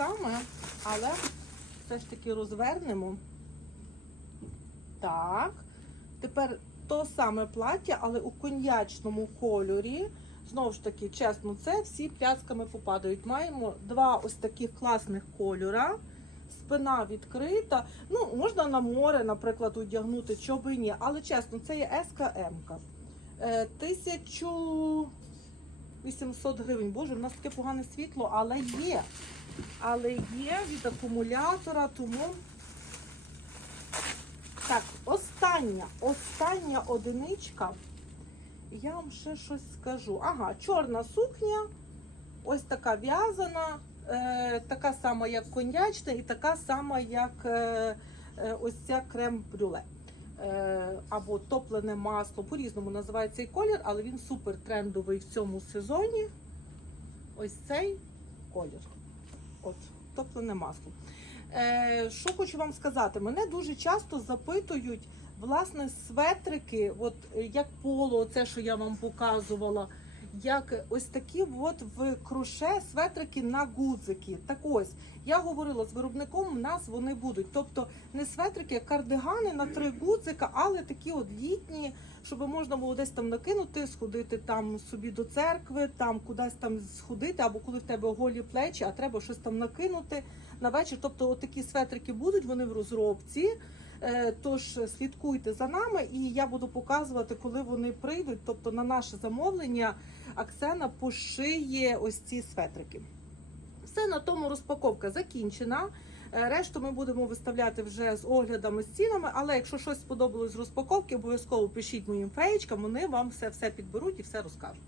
саме, але все ж таки розвернемо. Так. Тепер то саме плаття, але у коньячному кольорі. Знову ж таки, чесно, це всі пляцками попадають. Маємо два ось таких класних кольора. Спина відкрита. Ну, можна на море, наприклад, одягнути, що би ні. Але чесно, це є СКМ. Е, 1800 гривень. Боже, в нас таке погане світло, але є. Але є від акумулятора, тому. Так, остання, остання одиничка. Я вам ще щось скажу. Ага, чорна сукня, ось така в'язана, е, така сама, як коньячна, і така сама, як е, е, ось ця крем-брюле. Е, або топлене масло. По-різному називається цей колір, але він супер трендовий в цьому сезоні. Ось цей колір. От, топлене масло. Е, що хочу вам сказати, мене дуже часто запитують власне светрики, от як поло, це що я вам показувала, як ось такі от в круше светрики на гудзики. Так ось я говорила з виробником, у нас вони будуть. Тобто не светрики, а кардигани на три гудзика, але такі от літні, щоб можна було десь там накинути, сходити там собі до церкви, там кудись там сходити, або коли в тебе голі плечі, а треба щось там накинути на вечір. Тобто, от светрики будуть, вони в розробці. Е, Тож слідкуйте за нами, і я буду показувати, коли вони прийдуть. Тобто на наше замовлення Аксена пошиє ось ці светрики. Все на тому розпаковка закінчена. Е, Решту ми будемо виставляти вже з оглядами з цінами. Але якщо щось сподобалось з розпаковки, обов'язково пишіть моїм феєчкам, вони вам все все підберуть і все розкажуть.